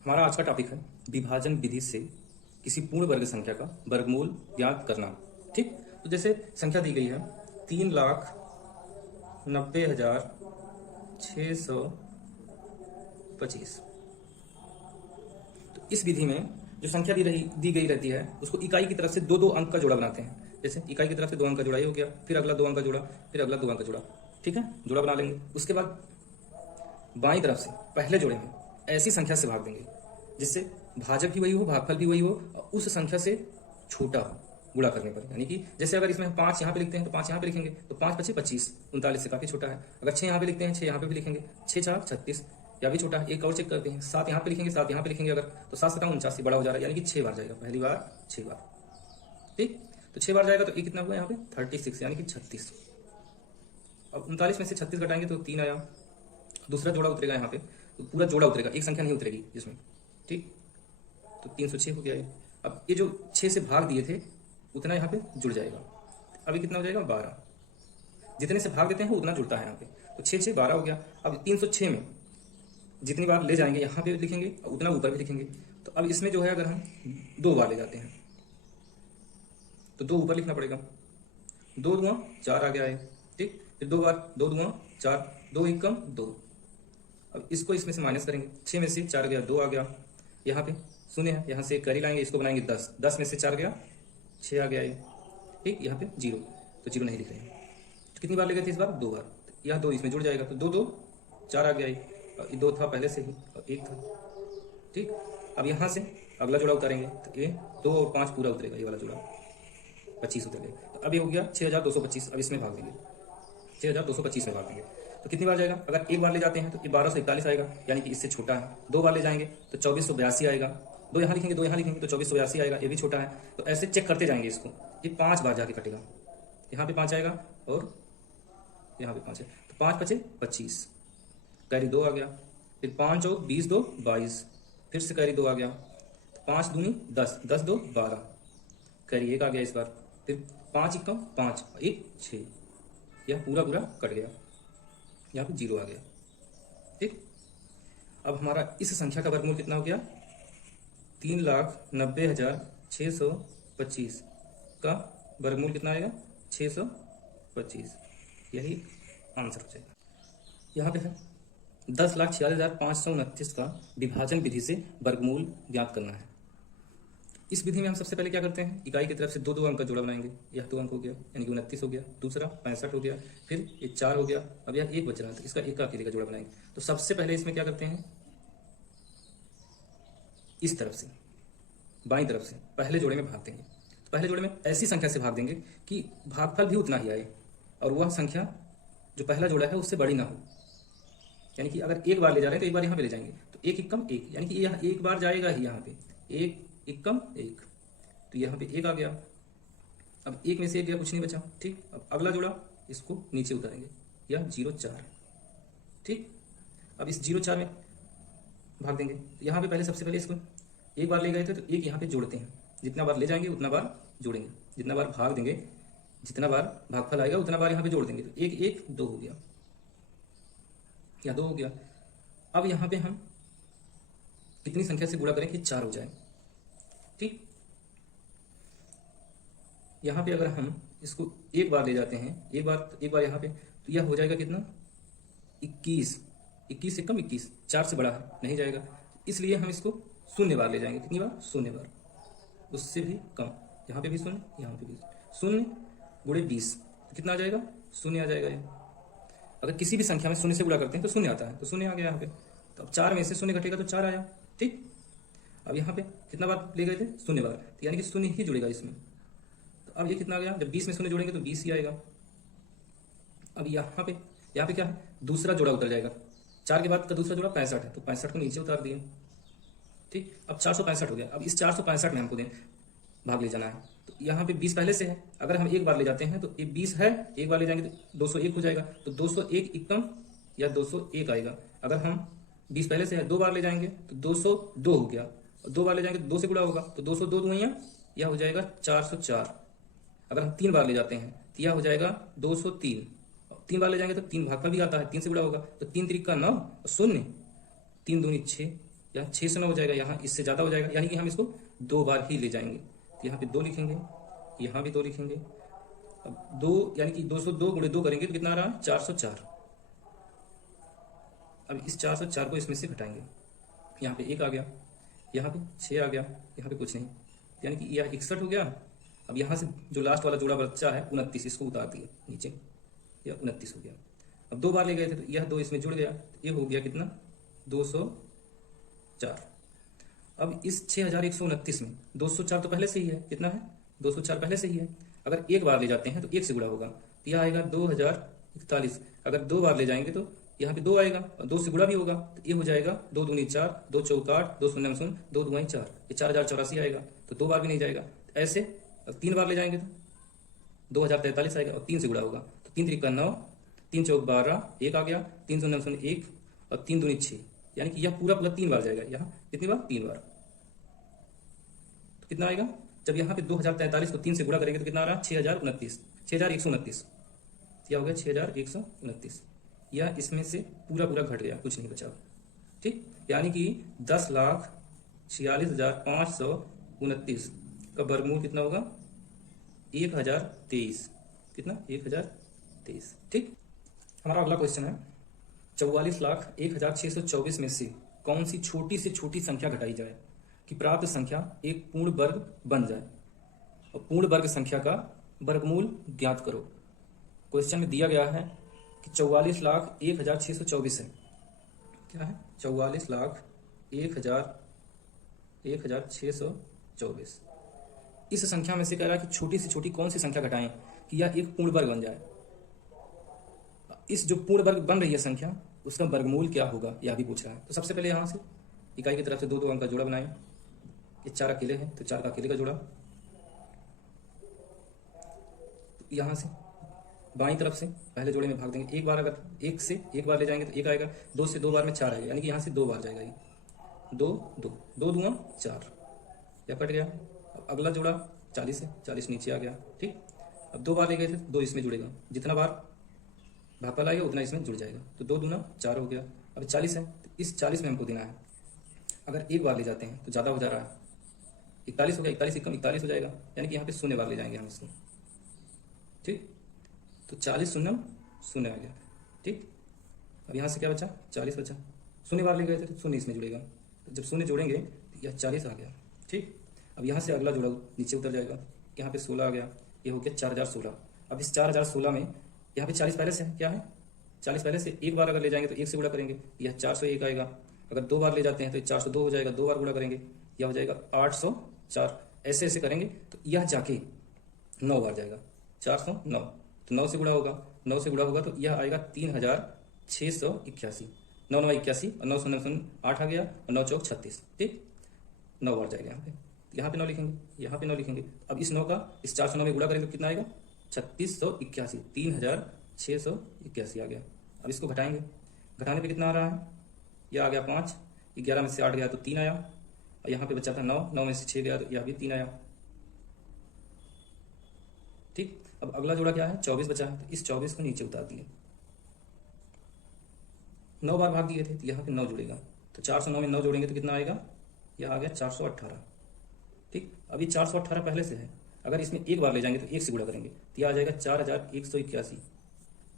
हमारा आज का टॉपिक है विभाजन विधि से किसी पूर्ण वर्ग संख्या का वर्गमूल ज्ञात करना। ठीक, तो जैसे संख्या दी गई है 3,90,625। तो इस विधि में जो संख्या दी गई रहती है उसको इकाई की तरफ से दो दो अंक का जोड़ा बनाते हैं। जैसे इकाई की तरफ से दो अंक का जोड़ा, ये हो गया, फिर अगला दो अंक का जोड़ा, फिर अगला दो अंक का जोड़ा। ठीक है, जोड़ा बना लेंगे। उसके बाद बाईं तरफ से पहले जोड़े में ऐसी संख्या से भाग देंगे जिससे भाजक भी वही हो, भागफल भी वही हो, और उस संख्या से छोटा हो गुणा करने पर। यानी कि जैसे अगर इसमें हम 5 यहाँ पे लिखते हैं तो 5 यहाँ पे लिखेंगे तो 5 पचे 25, 39 से काफी छोटा है। अगर 6 यहाँ पे लिखते हैं 6 यहाँ पे भी लिखेंगे, 6 4 36, या भी छोटा है। एक और चेक करते हैं, 7 यहाँ पे लिखेंगे 7 यहाँ पे लिखेंगे अगर, तो 7 7 49 बड़ा हो जा रहा है, यानी कि 6 बार जाएगा। पहली बार 6 बार, ठीक, तो 6 बार जाएगा तो ये कितना हुआ यहाँ पे 36, यानी कि 36। अब 39 में से 36 घटाएंगे तो 3 आया। दूसरा जोड़ा उतरेगा यहाँ पे, तो पूरा जोड़ा उतरेगा, एक संख्या नहीं उतरेगी जिसमें। ठीक, तो 306 हो गया ये। अब ये जो 6 से भाग दिए थे उतना यहाँ पे जुड़ जाएगा। अभी कितना हो जाएगा 12। जितने से भाग देते हैं उतना जुड़ता है यहाँ पे, तो 6 6 12 हो गया। अब 306 में जितनी बार ले जाएंगे यहाँ पे लिखेंगे और उतना ऊपर भी लिखेंगे। तो अब इसमें जो है अगर हम 2 बार ले जाते हैं तो 2 ऊपर लिखना पड़ेगा। 2 दूना 4 आ गया है। ठीक, फिर 2 बार, 2 दूना 4, 2 एक कम 2। अब इसको इसमें से माइनस करेंगे, 6 में से 4 गया 2 आ गया। यहाँ पे शून्य है, यहाँ से करी लाएंगे, इसको बनाएंगे 10, 10 में से 4 गया 6 आ गया ये। ठीक, यहाँ पे 0, तो 0 नहीं लिख रहे हैं। तो कितनी बार ले गए थे इस बार 2 बार, तो यहाँ 2 इसमें जुड़ जाएगा, तो 2 2 4 आ गया ये। 2 था पहले से ही और 1 था। ठीक, अब यहाँ से अगला जोड़ा उतारेंगे तो ये 2 और 5 पूरा उतरेगा, ये वाला जोड़ा 25 उतरेगा। तो अब ये हो गया 6225। अब इसमें भाग देंगे, 6225 में भाग देंगे तो कितनी बार जाएगा। अगर एक बार ले जाते हैं तो ये 1241 आएगा, यानी कि इससे छोटा है। 2 बार ले जाएंगे तो 2482 आएगा। 2 यहाँ लिखेंगे 2 यहाँ लिखेंगे तो 2482 आएगा, ये भी छोटा है। तो ऐसे चेक करते जाएंगे इसको। ये 5 बार जाके कटेगा, यहाँ पे 5 आएगा और यहाँ पे 5 है, तो 5 पचे 25, कैरी 2 आ गया। फिर 5 और 20 2 22, फिर से कैरी 2 आ गया। 5 दूनी 10, 10 2 12, कैरी 1 आ गया इस बार। फिर 5 1 5, 1 6, यह पूरा पूरा कट गया, यहाँ पे 0 आ गया। ठीक, अब हमारा इस संख्या का वर्गमूल कितना हो गया 3,90,625 का वर्गमूल कितना आएगा 625। यही आंसर हो जाएगा। यहाँ पे है 10,46,529 का विभाजन विधि से वर्गमूल ज्ञात करना है। इस विधि में हम सबसे पहले क्या करते हैं, इकाई की तरफ से दो दो अंक का जोड़ा बनाएंगे। यह 2 अंक हो गया, यानी कि 29 हो गया। दूसरा 65 हो गया, फिर ये 4 हो गया। अब यह 1 बच रहा है तो इसका 1 का अकेले का जोड़ा बनाएंगे। तो सबसे पहले इसमें क्या करते हैं, इस तरफ से बाईं तरफ से पहले जोड़े में भाग देंगे। तो पहले जोड़े में ऐसी संख्या से भाग देंगे कि भागफल भी उतना ही आए और वह संख्या जो पहला जोड़ा है उससे बड़ी ना हो। यानी कि अगर एक बार ले जा रहे हैं तो एक बार यहाँ पे ले जाएंगे, तो 1 1 कम 1, यानी कि यह एक बार जाएगा ही यहाँ पे। 1 1 कम 1, तो यहाँ पे 1 आ गया। अब 1 में से 1 गया, कुछ नहीं बचा। ठीक, अब अगला जोड़ा इसको नीचे उतारेंगे, यह 0 4। ठीक, अब इस 0 4 में भाग देंगे। तो यहाँ पे पहले सबसे पहले इसको एक बार ले गए थे तो 1 यहाँ पे जोड़ते हैं। जितना बार ले जाएंगे उतना बार जोड़ेंगे, जितना बार भाग देंगे, जितना बार भागफल आएगा उतना बार यहाँ पे जोड़ देंगे। तो 1 1 2 हो गया, या 2 हो गया। अब यहाँ पे हम कितनी संख्या से गुणा करें कि 4 हो जाए। ठीक, यहाँ पे अगर हम इसको एक बार ले जाते हैं, एक बार यहाँ पे, तो यह हो जाएगा कितना 21। 21 से कम 21, 4 से बड़ा है, नहीं जाएगा। इसलिए हम इसको शून्य बार ले जाएंगे। कितनी बार, शून्य बार, उससे भी कम। यहाँ पे भी शून्य, यहाँ पे भी शून्य, गुणे 20, तो कितना आ जाएगा, शून्य आ जाएगा ये। अगर किसी भी संख्या में शून्य से गुणा करते हैं तो शून्य आता है, तो शून्य आ गया यहाँ पे। तो अब 4 में से शून्य घटेगा तो 4 आया। ठीक, अब यहाँ पे कितना बार ले गए थे, शून्य बार, तो यानी कि शून्य ही जुड़ेगा इसमें। तो अब ये कितना आ गया, जब 20 में शून्य जोड़ेंगे तो 20 ही आएगा। अब यहाँ पे क्या है, दूसरा जोड़ा उतर जाएगा। 4 के बाद का दूसरा जोड़ा 65 है, तो 65 को नीचे उतार दिए। ठीक, अब 465 हो गया। अब इस 465 में हमको भाग ले जाना है। तो यहाँ पे 20 पहले से है, अगर हम एक बार ले जाते हैं तो ये 20 है, एक बार ले जाएंगे तो 201 हो जाएगा। तो 201 एकम या 201 आएगा। अगर हम 20 पहले से है, 2 बार ले जाएंगे तो 202 हो गया, और 2 बार ले जाएंगे तो 2 से गुणा होगा, तो 202 दुनिया यह हो जाएगा 404। अगर हम 3 बार ले जाते हैं तो यह हो जाएगा 203। 3 बार ले जाएंगे तो 3 भाग का भी आता है, 3 से गुणा होगा, तो 3 3 का 9 और 0, 3 दूनी 6, यहाँ 6 से 9 हो जाएगा, यहाँ इससे ज्यादा हो जाएगा, यानी कि हम इसको 2 बार ही ले जाएंगे। तो यहाँ पे 2 लिखेंगे, यहाँ भी 2 लिखेंगे। अब 2 यानी कि 202 गुणे 2 करेंगे तो कितना आ रहा है 404। अब इस 404 को इसमें से घटाएंगे, यहाँ पे 1 आ गया, यहाँ पे 6 आ गया, यहाँ पे कुछ नहीं, यानी कि यह 61 हो गया। अब यहाँ से जो लास्ट वाला जोड़ा बच्चा है 29, इसको उतार दिए नीचे, यह 29 हो गया। अब 2 बार ले गए थे तो यह 2 इसमें जुड़ गया, ये हो गया कितना 204। अब इस 6129 में 204 तो पहले से ही है, कितना है 204 पहले से ही है। अगर 1 बार ले जाते हैं तो 1 से गुणा होगा, तो यह आएगा 2041। अगर 2 बार ले जाएंगे तो यहाँ पे 2 आएगा और 2 से गुणा भी होगा, तो ये हो जाएगा 2 दूनी 4, 2 चौक 8, 2 शून्य 0, 2 दुआई 4, ये 4084 आएगा। तो 2 बार भी नहीं जाएगा, तो ऐसे 3 बार ले जाएंगे तो 2043 आएगा और 3 से गुणा होगा, तो 3 त्रिका 9, 3 चौक 12, 1 आ गया, 3 शून्य 0, 1 और 3 दूनी 6, यानी कि यह पूरा पूरा 3 बार जाएगा। यहाँ कितनी बार 3 बार, तो कितना आएगा जब यहाँ पे 2043 को 3 से गुणा करेंगे तो कितना आ रहा 6129, क्या हो गया 6129। यह इसमें से पूरा पूरा घट गया, कुछ नहीं बचा, ठीक। यानी कि 10,46,529 का वर्गमूल कितना होगा 1023, कितना 1023, ठीक। हमारा अगला क्वेश्चन है 44,01,624 में से कौन सी छोटी से छोटी संख्या घटाई जाए कि प्राप्त संख्या एक पूर्ण वर्ग बन जाए, और पूर्ण वर्ग संख्या का वर्गमूल ज्ञात करो। क्वेश्चन में दिया गया है कि 44,01,624 है, क्या है 44,01,624। इस संख्या में से कह रहा है कि छोटी से छोटी कौन सी संख्या घटाएं कि यह एक पूर्ण वर्ग बन जाए। इस जो पूर्ण वर्ग बन रही है संख्या उसका वर्गमूल क्या होगा यह भी पूछ रहा है। तो सबसे पहले यहां से इकाई की तरफ से 2 अंक का जोड़ा बनाएं। ये 4 अकेले हैं तो 4 का अकेले का जोड़ा, यहां से बाईं तरफ से पहले जोड़े में भाग देंगे। एक बार अगर 1 से 1 बार ले जाएंगे तो 1 आएगा, 2 से 2 बार में 4 आएगा, यानी कि यहाँ से 2 बार जाएगा ये 2 2 2 दूंगा 4, या कट गया। अब अगला जोड़ा 40 है, 40 नीचे आ गया, ठीक। अब 2 बार ले गए थे 2 इसमें जुड़ेगा, जितना बार भागफल आएगा उतना इसमें जुड़ जाएगा, तो 2 दूना 4 हो गया। अब 40 है तो इस 40 में हमको देना है, अगर 1 बार ले जाते हैं तो ज्यादा हो जा रहा है, 41 हो गया, 41 से कम 41 हो जाएगा, यानी कि यहाँ पे 0 बार ले जाएंगे हम इसको, ठीक। तो 40 शून्य 0 आ गया, ठीक। अब यहाँ से क्या बचा 40 बचा, 0 बार ले गए थे तो 0 इसमें जुड़ेगा, तो जब 0 जोड़ेंगे तो यह 40 आ गया, ठीक। अब यहाँ से अगला जोड़ा नीचे उतर जाएगा, यहाँ पे 16 आ गया, ये हो गया 4016। अब इस 4016 में यहाँ पे 40 पहले से है, क्या है 40 पहले से, 1 बार अगर ले जाएंगे तो 1 से गुणा करेंगे, यह 401 आएगा। अगर 2 बार ले जाते हैं तो 402 हो जाएगा, 2 बार गुणा करेंगे यह हो जाएगा 804। ऐसे ऐसे करेंगे तो यह जाके 9 बार जाएगा, 409, तो 9 से गुणा होगा, 9 से गुणा होगा तो यह आएगा 3681, 9 9 81 और 9 0 0 8 आ गया और 9 चौक 36, ठीक। 9 बार जाएगा यहाँ पे 9 लिखेंगे, यहाँ पे 9 लिखेंगे। अब इस 9 का इस 409 में गुणा करेंगे तो कितना आएगा 3681, 3681 आ गया। अब इसको घटाएंगे, घटाने पे कितना आ रहा है, यह आ गया 5, 11 में से 8 गया तो 3 आया, और यहाँ पे बचा था 9, 9 में से 6 गया तो यह भी 3 आया, ठीक। अब अगला जोड़ा क्या है 24 बचा है, तो इस 24 को नीचे उतार दिए, 9 बार भाग दिए थे तो यहाँ पे 9 जुड़ेगा, तो 409 में 9 जोड़ेंगे तो कितना आएगा, यह आ गया 418, ठीक। अभी 418 पहले से है, अगर इसमें 1 बार ले जाएंगे तो 1 से गुणा करेंगे तो यह आ जाएगा 4181,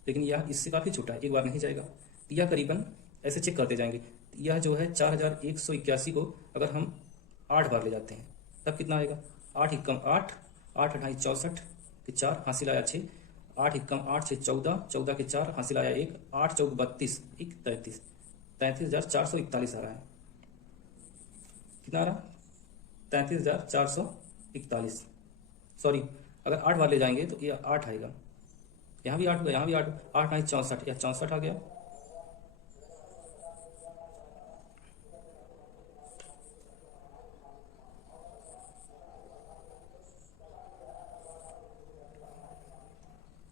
लेकिन यह इससे काफी छोटा है, 1 बार नहीं जाएगा, तो यह करीबन ऐसे चेक करते जाएंगे। तो यह जो है 4181 को अगर हम 8 बार ले जाते हैं तब कितना आएगा, 8 एकम 8, 8 अठाई 64 के 4 हासिल आया 6, 8 एकम 8 से 14, 14 के 4 हासिल आया 1, 8 चौक 32, 33, 33,441 आ रहा है, कितना आ रहा 33,441, सॉरी अगर 8 बार ले जाएंगे तो ये 8 आएगा, यहाँ भी 8 होगा, यहाँ भी 8, 8 9 64, या 64 आ गया।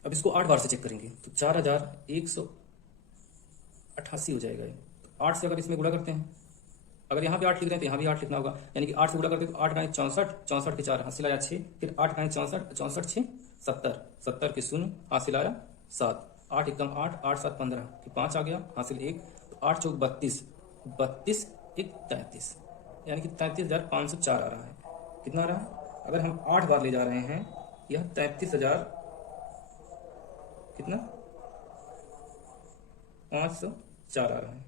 अब इसको 8 बार से चेक करेंगे तो 4188 हो जाएगा ये। तो 8 से अगर इसमें गुणा करते हैं, अगर यहाँ पे 8 लिख रहे हैं तो यहाँ भी 8 लिखना होगा, यानी कि 8 से गुणा करते हैं तो 8 9 64, 64 के 4 हासिल आया 6, फिर 8 9 64, 64 6 70, 70 के 0 हासिल आया 7, 8 एकम 8, 8 7 15 के 5 आ गया हासिल 1, तो 8 चौक 32, 32 एक 33, यानी कि 33,504 आ रहा है। कितना आ रहा है? अगर हम 8 बार ले जा रहे हैं, यह 33,000 कितना 504 आ रहा है।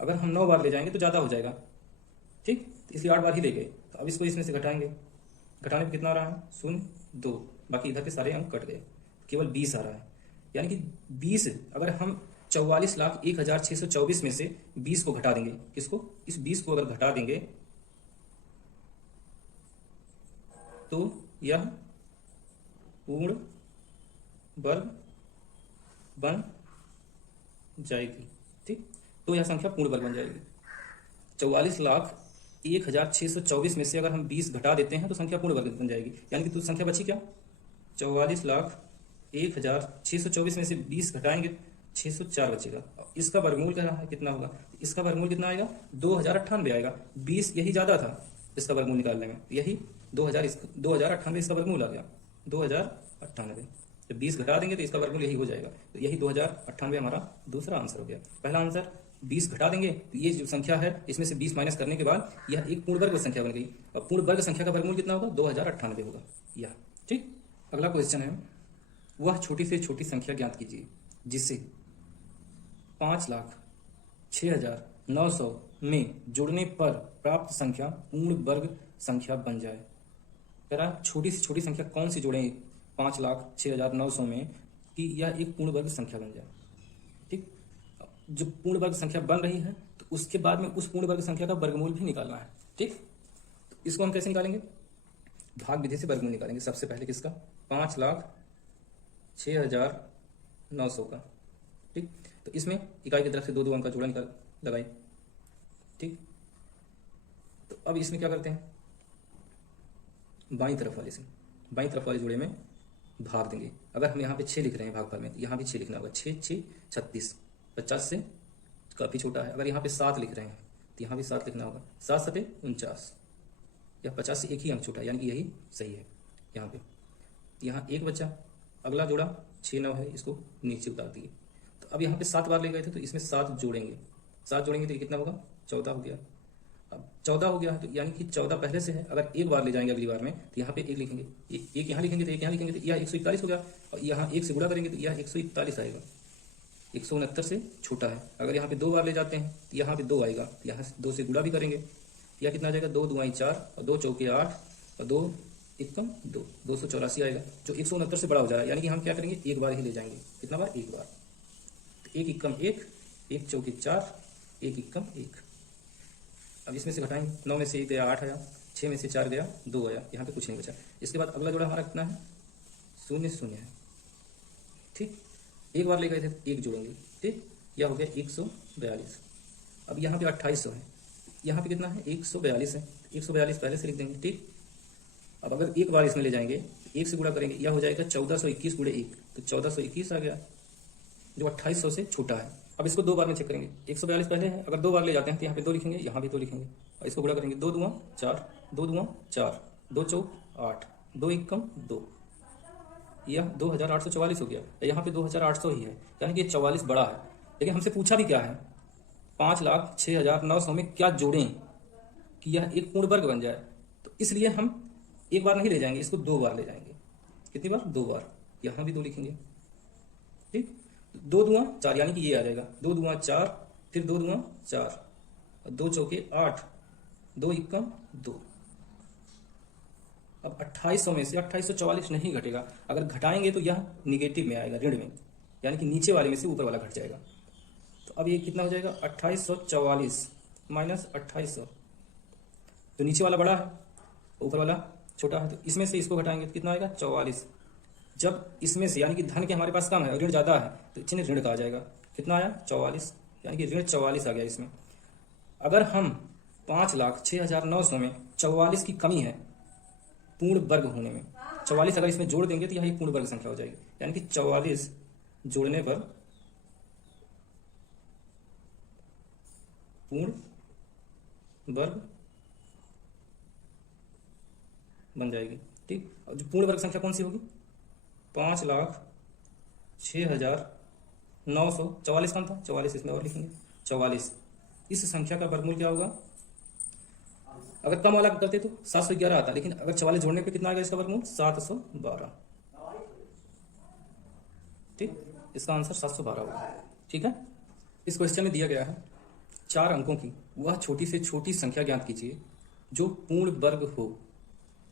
अगर हम 9 बार ले जाएंगे तो ज़्यादा हो जाएगा, ठीक, तो इसलिए 8 बार ही ले गए। तो अब इसको इसमें से घटाएंगे, घटाने पर कितना आ रहा है? 0, 2, बाकी इधर के सारे अंक कट गए, केवल 20 आ रहा है। यानी कि 20, अगर हम 44,01,624 में से 20 को घटा देंगे, किसको? इस 20 को अगर घटा देंगे तो यह पूर्ण वर्ग बन जाएगी, ठीक। तो यह संख्या पूर्ण वर्ग बन जाएगी। 44,01,624 में से अगर हम 20 घटा देते हैं तो संख्या पूर्ण वर्ग बन जाएगी। यानी कि तो संख्या बची क्या? 44,01,624 में से 20 घटाएंगे, 604 बचेगा। इसका वर्गमूल क्या है? कितना होगा? इसका वर्गमूल कितना आएगा? 2098 आएगा। 20 यही ज्यादा था इसका वर्गमूल निकालने में, यही 2098 इसका वर्गमूल आ गया, 2098। जब 20 घटा देंगे तो इसका वर्गमूल यही हो जाएगा, तो यही 2098 हमारा दूसरा आंसर हो गया। पहला आंसर 20 घटा देंगे तो ये जो संख्या है इसमें से 20 माइनस करने के बाद यह एक पूर्ण वर्ग संख्या बन गई, और पूर्ण वर्ग संख्या का वर्गमूल कितना होगा? 2098 होगा यह, ठीक। अगला क्वेश्चन है, वह छोटी से छोटी संख्या ज्ञात कीजिए जिससे 5,06,900 में जोड़ने पर प्राप्त संख्या पूर्ण वर्ग संख्या बन जाए। कह रहा है छोटी से छोटी संख्या कौन सी जोड़ें 5,06,900 में कि यह एक पूर्ण वर्ग संख्या बन जाए, ठीक। जो पूर्ण वर्ग संख्या बन रही है तो उसके बाद में उस पूर्ण वर्ग संख्या का वर्गमूल भी निकालना है, ठीक। तो इसको हम कैसे निकालेंगे? भाग विधि से वर्गमूल निकालेंगे। सबसे पहले किसका? 5,06,900 का, ठीक। तो इसमें इकाई की तरफ से 2 अंक का जोड़ा निकाल लगाए, ठीक। तो अब इसमें क्या करते हैं? बाईं तरफ वाले जोड़े में भाग देंगे। अगर हम यहाँ पे 6 लिख रहे हैं भागफल में, तो यहाँ भी 6 लिखना होगा। 6 6 36, 50 से काफी छोटा है। अगर यहाँ पे 7 लिख रहे हैं तो यहाँ भी 7 लिखना होगा। 7 7 49, यह 50 से एक ही अंक छोटा है, यानी कि यही सही है। यहाँ पे यहाँ 1 बचा, अगला जोड़ा 6 9 है, इसको नीचे उतार दिए। तो अब यहाँ पे 7 बार ले गए थे तो इसमें 7 जोड़ेंगे, 7 जोड़ेंगे तो ये कितना होगा? 14 हो गया। अब 14 हो गया है तो यानी कि 14 पहले से है। अगर एक बार ले जाएंगे अगली बार में तो यहाँ पे 1 लिखेंगे, एक यहाँ लिखेंगे तो एक यहाँ लिखेंगे, तो यह 141 हो गया। और यहाँ 1 से गुणा करेंगे तो यह 141 आएगा। 169 से छोटा है। अगर यहाँ पे 2 बार ले जाते हैं तो यहाँ पे 2 आएगा, यहाँ 2 से गुणा भी करेंगे, यह कितना आ जाएगा? 2 2 4 और 2 चौके 8 और 2 एकम 2, 284 आएगा, जो 169 से बड़ा हो जा रहा है। यानी कि हम क्या करेंगे? एक बार ही ले जाएंगे। कितना बार? एक बार। तो 1 एकम 1, 1 चौके 4, 1 एकम 1। अब इसमें से घटाएंगे, 9 में से 1 गया, 8 आया, 6 में से 4 गया, 2 आया, यहाँ पे कुछ नहीं बचा। इसके बाद अगला जोड़ा हमारा कितना है? 0 0 है, ठीक। एक बार ले गए थे, 1 जोड़ेंगे, ठीक। यह हो गया 142। अब यहाँ पे 2800 है, यहाँ पे कितना है? 142 है, 142 पहले से लिख देंगे, ठीक। अब अगर एक बार इसमें ले जाएंगे, 1 से गुणा करेंगे, यह हो जाएगा 1421 गुणे 1, तो 1421 आ गया, जो 2800 से छोटा है। अब इसको 2 बार में चेक करेंगे। 142 पहले है, अगर 2 बार ले जाते हैं तो यहाँ पे 2 लिखेंगे, यहाँ भी 2 लिखेंगे, और इसको गुणा करेंगे। 2 2 4, 2 2 4, 2 चौक 8, 2 एकम 2, यह 2844 हो गया। यहाँ पे 2800 ही है, यानी कि 44 बड़ा है। लेकिन हमसे पूछा भी क्या है? 5,06,900 में क्या जोड़ें कि यह एक पूर्ण वर्ग बन जाए। तो इसलिए हम एक बार नहीं ले जाएंगे, इसको 2 बार ले जाएंगे। कितनी बार? 2 बार। यहाँ भी 2 लिखेंगे, ठीक। 2 2 4, यानी कि ये आ जाएगा 2 2 4, फिर 2 2 4, 2 चौके 8, 2 एकम 2। अब 2800 में से 2844 नहीं घटेगा। अगर घटाएंगे तो यह निगेटिव में आएगा, ऋण में, यानी कि नीचे वाले में से ऊपर वाला घट जाएगा। तो अब ये कितना हो जाएगा? 2844 माइनस 2800। तो नीचे वाला बड़ा है, ऊपर वाला छोटा है, तो इसमें से इसको घटाएंगे तो कितना आएगा? 44। जब इसमें से, यानी कि धन के हमारे पास कम है और ऋण ज्यादा है, तो चिन्ह ऋण का आ जाएगा। कितना आया? 44, यानी कि ऋण 44 आ गया इसमें। अगर हम 5,06,900 में 44 की कमी है पूर्ण वर्ग होने में, 44 अगर इसमें जोड़ देंगे तो यह एक पूर्ण वर्ग संख्या हो जाएगी। यानी कि 44 जोड़ने पर पूर्ण वर्ग बन जाएगी, ठीक। और जो पूर्ण वर्ग संख्या कौन सी होगी? 5,06,900। 44 कौन था? 44 इसमें और लिखेंगे, 44 इस संख्या का वर्गमूल क्या होगा? अगर कम वाला करते तो 711 आता, लेकिन अगर 44 जोड़ने पे कितना आएगा इसका वर्गमूल? 712। ठीक, इसका आंसर 712 होगा। ठीक है, इस क्वेश्चन में दिया गया है 4 अंकों की वह छोटी से छोटी संख्या ज्ञात कीजिए जो पूर्ण वर्ग हो।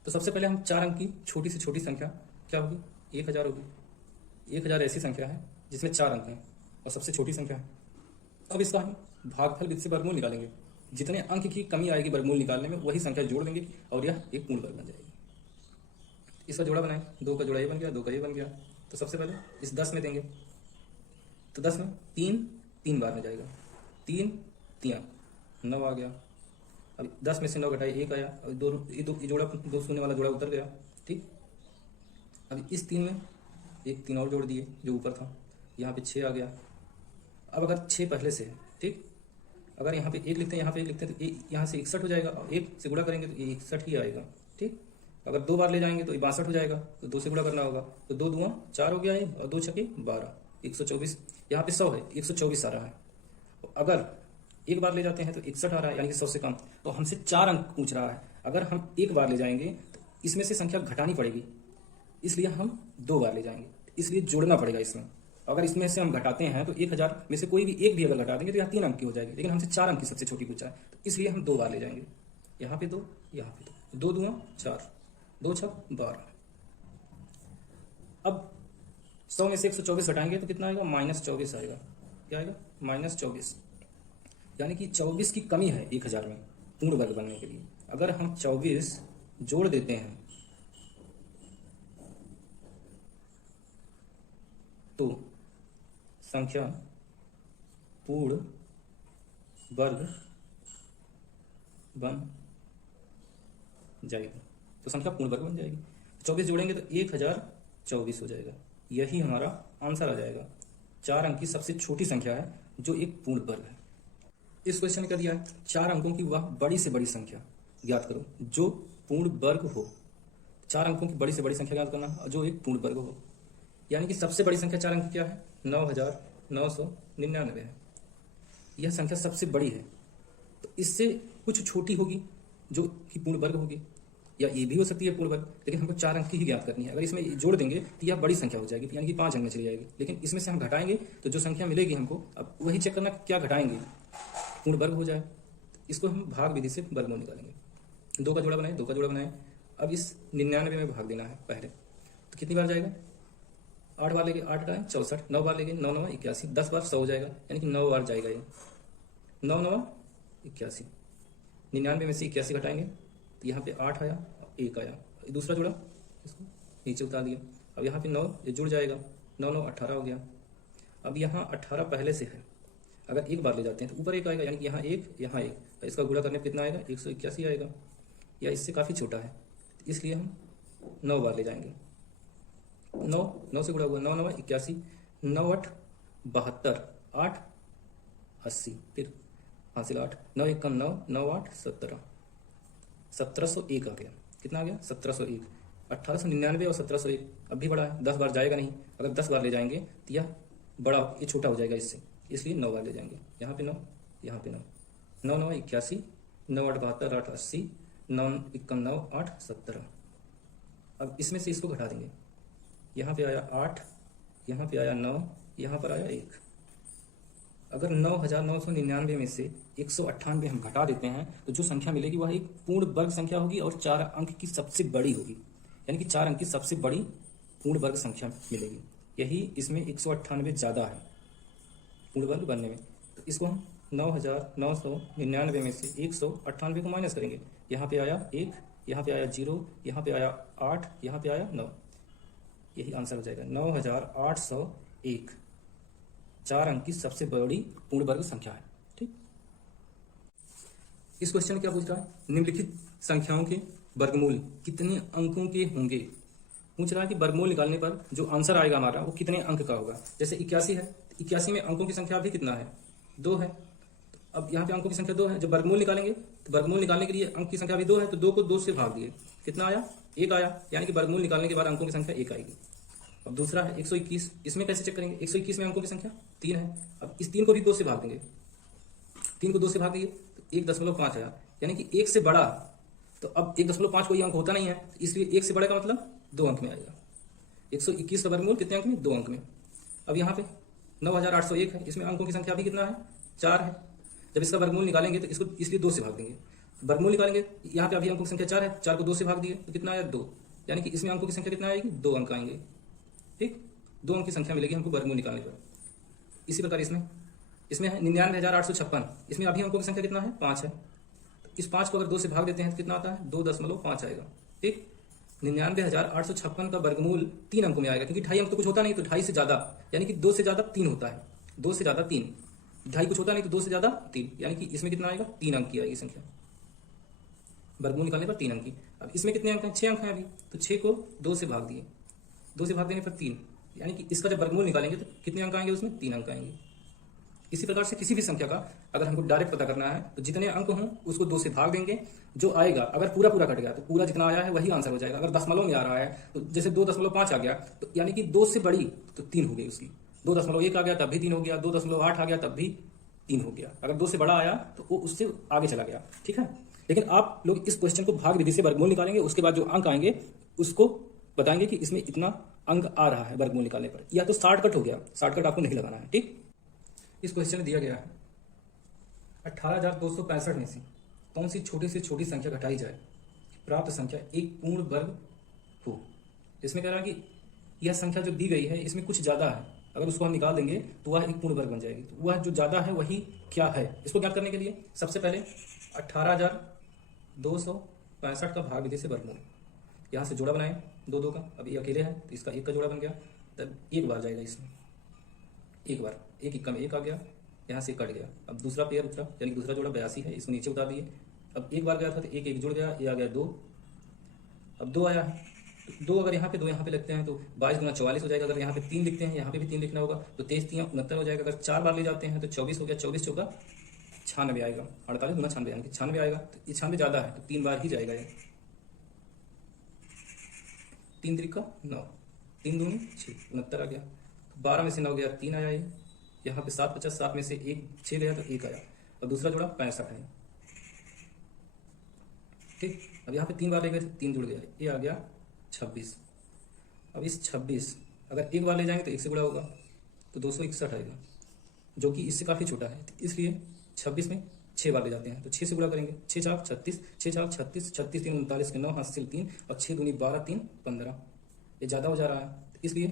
तो सबसे पहले हम 4 अंक की छोटी से छोटी संख्या क्या होगी? 1000 होगी। 1000 ऐसी संख्या है जिसमें 4 अंक हैं और सबसे छोटी संख्या है। अब इसका हम भागफल विधि से वर्गमूल निकालेंगे। जितने अंक की कमी आएगी वर्गमूल निकालने में वही संख्या जोड़ देंगे और यह एक पूर्ण वर्ग बन जाएगी। इसका जोड़ा बनाए, 2 का जोड़ा ये बन गया, 2 का ये बन गया। तो सबसे पहले इस 10 में देंगे, तो 10 में 3 बार में जाएगा, 3 3 9 आ गया। अब 10 में से 9 घटाए 1 आया, अब ये जोड़ा 2 शून्य वाला जोड़ा उतर गया। ठीक, अब इस 3 में एक 3 और जोड़ दिए जो ऊपर था, यहाँ पे 6 आ गया। अब अगर 6 पहले से है, ठीक, अगर यहाँ पे 1 लिखते हैं, यहाँ पे 1 लिखते हैं, तो यहाँ से 61 हो जाएगा और 1 से गुणा करेंगे तो ये 61 ही आएगा। ठीक, अगर 2 बार ले जाएंगे तो ये 62 हो जाएगा, तो 2 से गुणा करना होगा, तो 2 दूना 4 हो गया है और 2 छके 12, 124। यहाँ पे 100 है, 124 आ रहा है। अगर एक बार ले जाते हैं तो 61 आ रहा है, यानी कि 100 से कम। तो हमसे 4 अंक पूछ रहा है। अगर हम एक बार ले जाएंगे तो इसमें से संख्या घटानी पड़ेगी, इसलिए हम 2 बार ले जाएंगे, इसलिए जोड़ना पड़ेगा इसमें। अगर इसमें से हम घटाते हैं तो 1000 में से कोई भी एक भी अगर घटा देंगे तो यहाँ 3 अंक की हो जाएगी, लेकिन हमसे 4 अंक की सबसे छोटी पूछा है, तो इसलिए हम 2 बार ले जाएंगे। यहाँ पे 2, यहाँ पे 2, 2 दूना 4, 2 छक 12। अब 100 में से 124 घटाएंगे तो कितना आएगा? -24 आएगा। क्या आएगा? -24, यानी कि 24 की कमी है 1000 में पूर्ण वर्ग बनने के लिए। अगर हम 24 जोड़ देते हैं तो संख्या पूर्ण वर्ग बन जाएगी। तो संख्या पूर्ण वर्ग बन जाएगी। 24 जोड़ेंगे तो 1024 हो जाएगा। यही हमारा आंसर आ जाएगा। 4 अंक की सबसे छोटी संख्या है जो एक पूर्ण वर्ग है। इस क्वेश्चन में क्या दिया है? 4 अंकों की वह बड़ी से बड़ी संख्या ज्ञात करो जो पूर्ण वर्ग हो। 4 अंकों की बड़ी से बड़ी संख्या ज्ञात करना जो एक पूर्ण वर्ग हो, यानी कि सबसे बड़ी संख्या 4 अंक की क्या है? 9999 है। यह संख्या सबसे बड़ी है, तो इससे कुछ छोटी होगी जो कि पूर्ण वर्ग होगी, या ये भी हो सकती है पूर्ण वर्ग, लेकिन हमको 4 अंक की ही ज्ञात करनी है। अगर इसमें जोड़ देंगे तो यह बड़ी संख्या हो जाएगी, यानी कि 5 अंक में चली जाएगी। लेकिन इसमें से हम घटाएंगे तो जो संख्या मिलेगी हमको, अब वही चेक करना क्या घटाएंगे, पूर्ण वर्ग हो जाए। इसको हम भाग विधि से वर्गमूल निकालेंगे। 2 का जोड़ा बनाए, 2 का जोड़ा बनाए। अब इस 99 में भाग देना है पहले, तो कितनी बार जाएगा? 8 बार लेंगे, 8 का है 64, 9 बार लेंगे, 9 9 81, 10 बार 100 हो जाएगा, यानी कि 9 बार जाएगा ये, 9 9 81। 99 में से 81 घटाएंगे तो यहाँ पे 8 आया, 1 आया। दूसरा जोड़ा इसको नीचे उतार दिया। अब यहाँ पे 9 ये जुड़ जाएगा, 9 9 18 हो गया। अब यहाँ 18 पहले से है, अगर एक बार ले जाते हैं तो ऊपर 1 आएगा, यानी कि यहाँ 1 यहाँ 1, इसका गुणा करने पर कितना आएगा? 181 आएगा, या इससे काफ़ी छोटा है, इसलिए हम 9 बार ले जाएंगे। 9 से गुणा हुआ, 9 9 81, 9 8 72, 8 80, फिर हासिल 8, 9 1 9, 9 8 17, 1701 आ गया। कितना आ गया? 1701। 1899 और 1701 अब भी बड़ा है, 10 बार जाएगा नहीं। अगर 10 बार ले जाएंगे तो यह बड़ा, ये छोटा हो जाएगा इससे, इसलिए 9 बार ले जाएंगे। यहाँ पे 9, यहाँ पे 9, 9 9 81, 9 8 72, 8 80, 9 1 9 8 17। अब इसमें से इसको घटा देंगे। यहाँ पे आया 8, यहाँ पे आया 9, यहाँ पर आया 1। अगर 9999 में से 198 हम घटा देते हैं तो जो संख्या मिलेगी वह एक पूर्ण वर्ग संख्या होगी और 4 अंक की सबसे बड़ी होगी, यानी कि 4 अंक की सबसे बड़ी पूर्ण वर्ग संख्या मिलेगी। यही इसमें 198 ज़्यादा है पूर्ण वर्ग बनने में। तो इसको हम 9999 में से 198 को माइनस करेंगे। यहाँ पे आया 1, यहाँ पे आया 0, यहाँ पे आया 8, यहाँ पे आया 9, यही आंसर हो जाएगा 9801। 4 अंक की सबसे बड़ी पूर्ण वर्ग संख्या है। ठीक, इस क्वेश्चन में क्या पूछ रहा है? निम्नलिखित संख्याओं के वर्गमूल कितने अंकों के होंगे। पूछ रहा है कि वर्गमूल निकालने पर जो आंसर आएगा हमारा वो कितने अंक का होगा। जैसे 81 है, 81 में अंकों की संख्या अभी कितना है? 2 है। अब यहाँ पे अंकों की संख्या 2 है। जब वर्गमूल निकालेंगे तो वर्गमूल निकालने के लिए अंक की संख्या अभी 2 है, तो 2 को 2 से भाग दिए, कितना आया? 1 आया, यानी कि वर्गमूल निकालने के बाद अंकों की संख्या 1 आएगी। अब दूसरा है 121, इसमें कैसे चेक करेंगे? 121 में अंकों की संख्या 3 है। अब इस 3 को भी 2 से भाग देंगे, 3 को 2 से भाग दिए तो 1.5 आया, यानी कि 1 से बड़ा। तो अब 1.5 कोई अंक होता नहीं है, इसलिए 1 से बड़ा का मतलब 2 अंक में आएगा। 121 का वर्गमूल कितने अंक में? 2 अंक में। अब यहाँ पे 9801 है, इसमें अंकों की संख्या भी कितना है? 4 है। जब इसका वर्गमूल निकालेंगे तो इसको इसलिए 2 से भाग देंगे। वर्गमूल निकालेंगे, यहाँ पे अभी अंकों की संख्या 4 है, 4 को 2 से भाग दिए तो कितना आया? 2, यानी कि इसमें अंकों की संख्या कितना आएगी? 2 अंक आएंगे। ठीक, 2 अंक की संख्या मिलेगी हमको वर्गमूल निकालने पर। इसी प्रकार इसमें है 99,856, इसमें अभी अंकों की संख्या कितना है? 5 है। तो इस 5 को अगर 2 से भाग देते हैं तो कितना आता है? 2.5 आएगा। ठीक, 99,856 का वर्गमूल 3 अंकों में आएगा, क्योंकि 2.5 अंक तो कुछ होता नहीं, तो 2.5 से ज्यादा, यानी कि 2 से ज्यादा 3 होता है। 2 से ज्यादा 3, 2.5 कुछ होता नहीं तो 2 से ज्यादा 3, यानी कि इसमें कितना आएगा? 3 अंक की आएगी संख्या, वर्गमूल निकालने पर 3 अंक की। अब इसमें कितने अंक हैं? 6 अंक हैं अभी, तो 6 को 2 से भाग दिए, 2 से भाग देने पर 3, यानी कि इसका जब वर्गमूल निकालेंगे तो कितने अंक आएंगे? उसमें 3 अंक आएंगे। इसी प्रकार से किसी भी संख्या का अगर हमको डायरेक्ट पता करना है तो जितने अंक हों उसको 2 से भाग देंगे, जो आएगा अगर पूरा पूरा कट गया तो पूरा जितना आया है वही आंसर हो जाएगा। अगर दशमलव में आ रहा है तो जैसे 2.5 आ गया तो यानी कि 2 से बड़ी तो 3 हो गई उसकी। 2.1 आ गया तब भी 3 हो गया, 2.8 आ गया तब भी 3 हो गया। अगर 2 से बड़ा आया तो वो उससे आगे चला गया। ठीक है, लेकिन आप लोग इस क्वेश्चन को भाग विधि से वर्गमूल निकालेंगे, उसके बाद जो अंक आएंगे उसको बताएंगे कि इसमें इतना अंक आ रहा है वर्गमूल निकालने पर। या तो शॉर्टकट हो गया, शॉर्टकट आपको नहीं लगाना है। ठीक, इस क्वेश्चन में दिया गया है 18,265 में से कौन सी छोटी से छोटी संख्या घटाई जाए प्राप्त संख्या एक पूर्ण वर्ग हो। इसमें कह रहा है कि यह संख्या जो दी गई है इसमें कुछ ज्यादा है, अगर उसको हम निकाल देंगे तो वह एक पूर्ण वर्ग बन जाएगी। तो वह जो ज्यादा है वही क्या है, इसको ज्ञात करने के लिए सबसे पहले 18,265 का भाग विधि से वर्गमूल, यहाँ से जोड़ा बनाए 2 का। अब ये अकेले है तो इसका 1 का जोड़ा बन गया, तब एक बार जाएगा इसमें, एक बार, एक इक्का में 1 आ गया, यहाँ से कट गया। अब दूसरा पेयर उतरा, यानी दूसरा जोड़ा 82 है, इसको नीचे उतार दिए। अब एक बार गया था तो 1 जुड़ गया, ये आ गया 2। अब 2 आया है तो 2 अगर यहाँ पे 2 यहाँ पे लिखते हैं तो 22 गुना 44 हो जाएगा। अगर यहाँ पे 3 लिखते हैं, यहाँ पे भी 3 लिखना होगा तो 23 3 69 हो जाएगा। अगर 4 बार ले जाते हैं तो 24 हो गया, 24 चौका 96 आएगा, 48 गुना 96 यानी कि 96 आएगा। तो ये 96 ज्यादा है तो 3 बार ही जाएगा ये। 3 3 का 9, 3 दूनी 6, 69 आ गया। 12 में से 9 गया, 3 आया ये। यहाँ पे 7 50, 7 में से 1 6 गया तो 1 आया। अब दूसरा जोड़ा 65 है। ठीक, अब यहाँ पे 3 बार ले गए तो 3 जुड़ गया, ये आ गया 26। अब इस 26 अगर एक बार ले जाएंगे तो 1 से गुणा होगा तो 261 आएगा, जो कि इससे काफी छोटा है। तो इसलिए 26 में 6 बार ले जाते हैं तो 6 से गुणा करेंगे, 6 4 36, 6 4 36, 36 3 39 के 9 हासिल 3 और 6 दूनी 12 3 15। ये ज्यादा हो जा रहा है तो इसलिए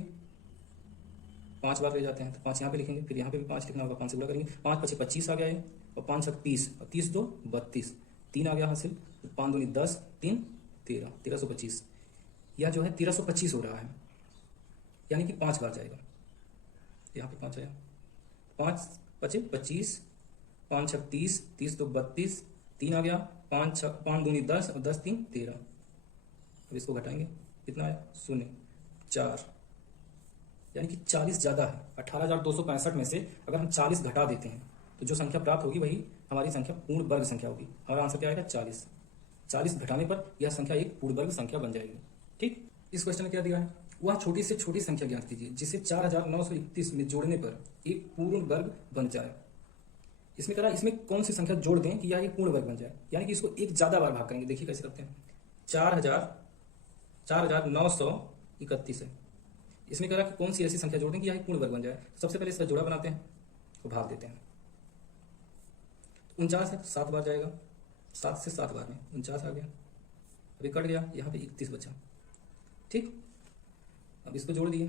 5 बार ले जाते हैं तो 5 यहाँ पे लिखेंगे, फिर यहाँ पे भी 5 लिखना होगा, 5 से गुणा करेंगे। 5 5 25 आ गया है और 5 6 30 और 30 2 32, 3 आ गया हासिल, 5 दूनी 10 3 13, 1325। यह जो है 1325 हो रहा है, यानी कि 5 बार जाएगा। यहाँ पे 5 आया, 5 5 25, 5 6 30, 30 2 32, 3 आ गया, 5 दूनी 10 और 10 3 13। अब इसको घटाएंगे, कितना आया? 0 4, यानी कि 40 ज्यादा है। 18,265 में से अगर हम 40 घटा देते हैं तो जो संख्या प्राप्त होगी वही हमारी संख्या पूर्ण वर्ग संख्या होगी। हमारा आंसर क्या आएगा? 40। 40 घटाने पर यह संख्या एक पूर्ण वर्ग संख्या बन जाएगी। ठीक, इस क्वेश्चन में क्या दिया है? वह छोटी से छोटी संख्या ज्ञात कीजिए जिसे 4,931 में जोड़ने पर एक पूर्ण वर्ग बन जाए। इसमें कह रहा है इसमें कौन सी संख्या जोड़ दें कि यह एक पूर्ण वर्ग बन जाए, यानी कि इसको एक ज्यादा बार भाग करेंगे। देखिए कैसे करते हैं। 4,931 है, इसमें कह रहा है कि कौन सी ऐसी संख्या जोड़ दें कि यह एक पूर्ण वर्ग बन जाए। सबसे पहले इसका जोड़ा बनाते हैं तो भाग देते हैं। 49 है, 7 बार जाएगा, 7 से 7 बार में 49 आ गया। अभी कट गया, यहाँ पे 31 बचा। ठीक, अब इसको जोड़ दिए,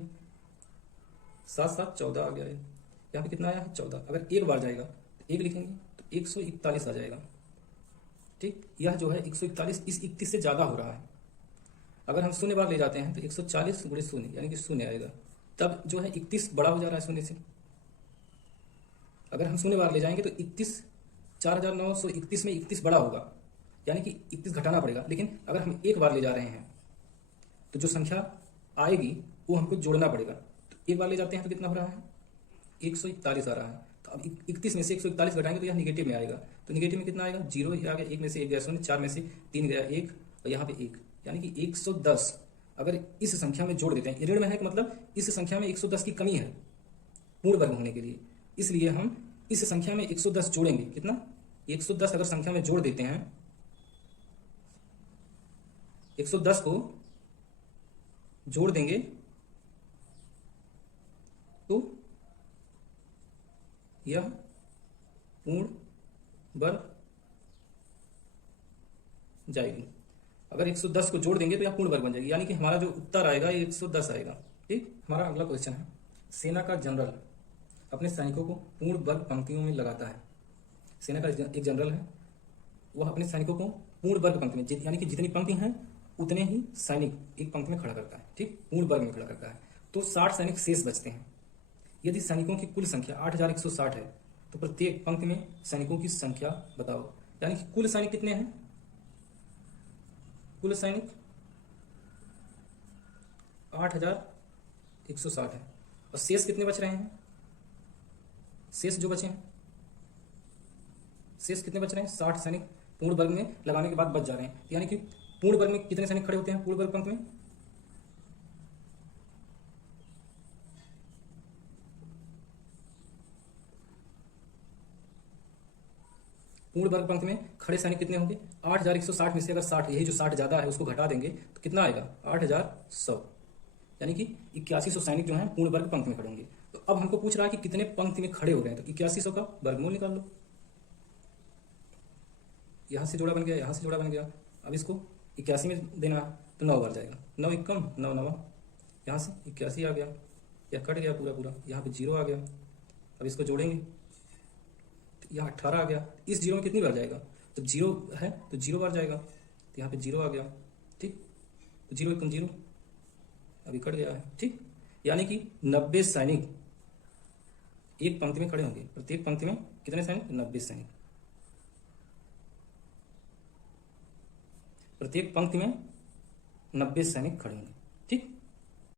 7 7 14 आ गया है। यहाँ पे कितना आया है? 14। अगर एक बार जाएगा तो 1 लिखेंगे तो 141 आ जाएगा। ठीक, यह जो है 141 इस 31 से ज्यादा हो रहा है। अगर हम 0 बार ले जाते हैं तो 140 गुणे 0 यानी कि 0 आएगा, तब जो है 31 बड़ा हो जा रहा है 0 से। अगर हम 0 बार ले जाएंगे तो 4,931 में 31 बड़ा होगा, यानी कि 31 घटाना पड़ेगा। लेकिन अगर हम एक बार ले जा रहे हैं तो जो संख्या आएगी वो हमको जोड़ना पड़ेगा। तो एक बार ले जाते हैं तो कितना हो रहा है? 141 आ रहा है। तो अब 31 में से 141 घटाएंगे तो यह निगेटिव में आएगा। तो निगेटिव में कितना आएगा? 0 ही आ गया, 1 में से 1 गया 0, 4 में से 3 गया 1 और यहाँ पे 1, यानी कि 110। अगर इस संख्या में जोड़ देते हैं, ऋण में है कि मतलब इस संख्या में 110 की कमी है पूर्ण वर्ग होने के लिए, इसलिए हम इस संख्या में 110 जोड़ेंगे। कितना? 110 अगर संख्या में जोड़ देते हैं, 110 को जोड़ देंगे तो यह पूर्ण वर्ग जाएगी। अगर 110 को जोड़ देंगे तो यह पूर्ण वर्ग बन जाएगी, यानी कि हमारा जो उत्तर आएगा ये 110 आएगा। ठीक, हमारा अगला क्वेश्चन है, सेना का जनरल अपने सैनिकों को पूर्ण वर्ग पंक्तियों में लगाता है। सेना का एक जनरल है, वह अपने सैनिकों को पूर्ण वर्ग पंक्ति में, यानी कि जितनी पंक्ति हैं उतने ही सैनिक एक पंक्ति में खड़ा करता है। ठीक, पूर्ण वर्ग में खड़ा करता है। तो 60 सैनिक शेष बचते हैं। यदि सैनिकों की कुल संख्या 8160 है तो प्रत्येक पंक्ति में सैनिकों की संख्या बताओ। यानी कि कुल सैनिक कितने हैं? कुल सैनिक 8160 है और शेष कितने बच रहे हैं? शेष जो बचे हैं, शेष कितने बच रहे हैं? 60 सैनिक पूर्ण वर्ग में लगाने के बाद बच जा रहे हैं। यानी कि पूर्ण वर्ग में कितने सैनिक खड़े होते हैं? पूर्ण वर्ग पंक्ति में पूर्ण वर्ग पंक्ति में खड़े सैनिक कितने होंगे? 8160 में से अगर 60, यही जो 60 ज्यादा है उसको घटा देंगे तो कितना आएगा? 8100, यानी कि 8100 सैनिक जो हैं पूर्ण वर्ग पंक्ति में खड़े होंगे। तो अब हमको पूछ रहा है कि कितने पंक्ति में खड़े हो गए, तो 8100 का वर्गमूल निकाल लो। यहां से जोड़ा बन गया, यहां से जोड़ा बन गया। अब इसको 81 में देना है तो 9 बार जाएगा। 9 एकम 9 नवा, यहाँ से 81 आ गया, यह कट गया पूरा पूरा, यहाँ पे 0 आ गया। अब इसको जोड़ेंगे तो यहाँ 18 आ गया। इस 0 में कितनी बार जाएगा? तो 0 है तो 0 बार जाएगा, तो यहाँ पे 0 आ गया। ठीक, तो 0 एकम 0, अभी कट गया है। ठीक, यानी कि 90 सैनिक एक पंक्ति में खड़े होंगे। प्रत्येक पंक्ति में कितने सैनिक? 90 सैनिक। प्रत्येक पंक्ति में 90 सैनिक खड़े होंगे। ठीक।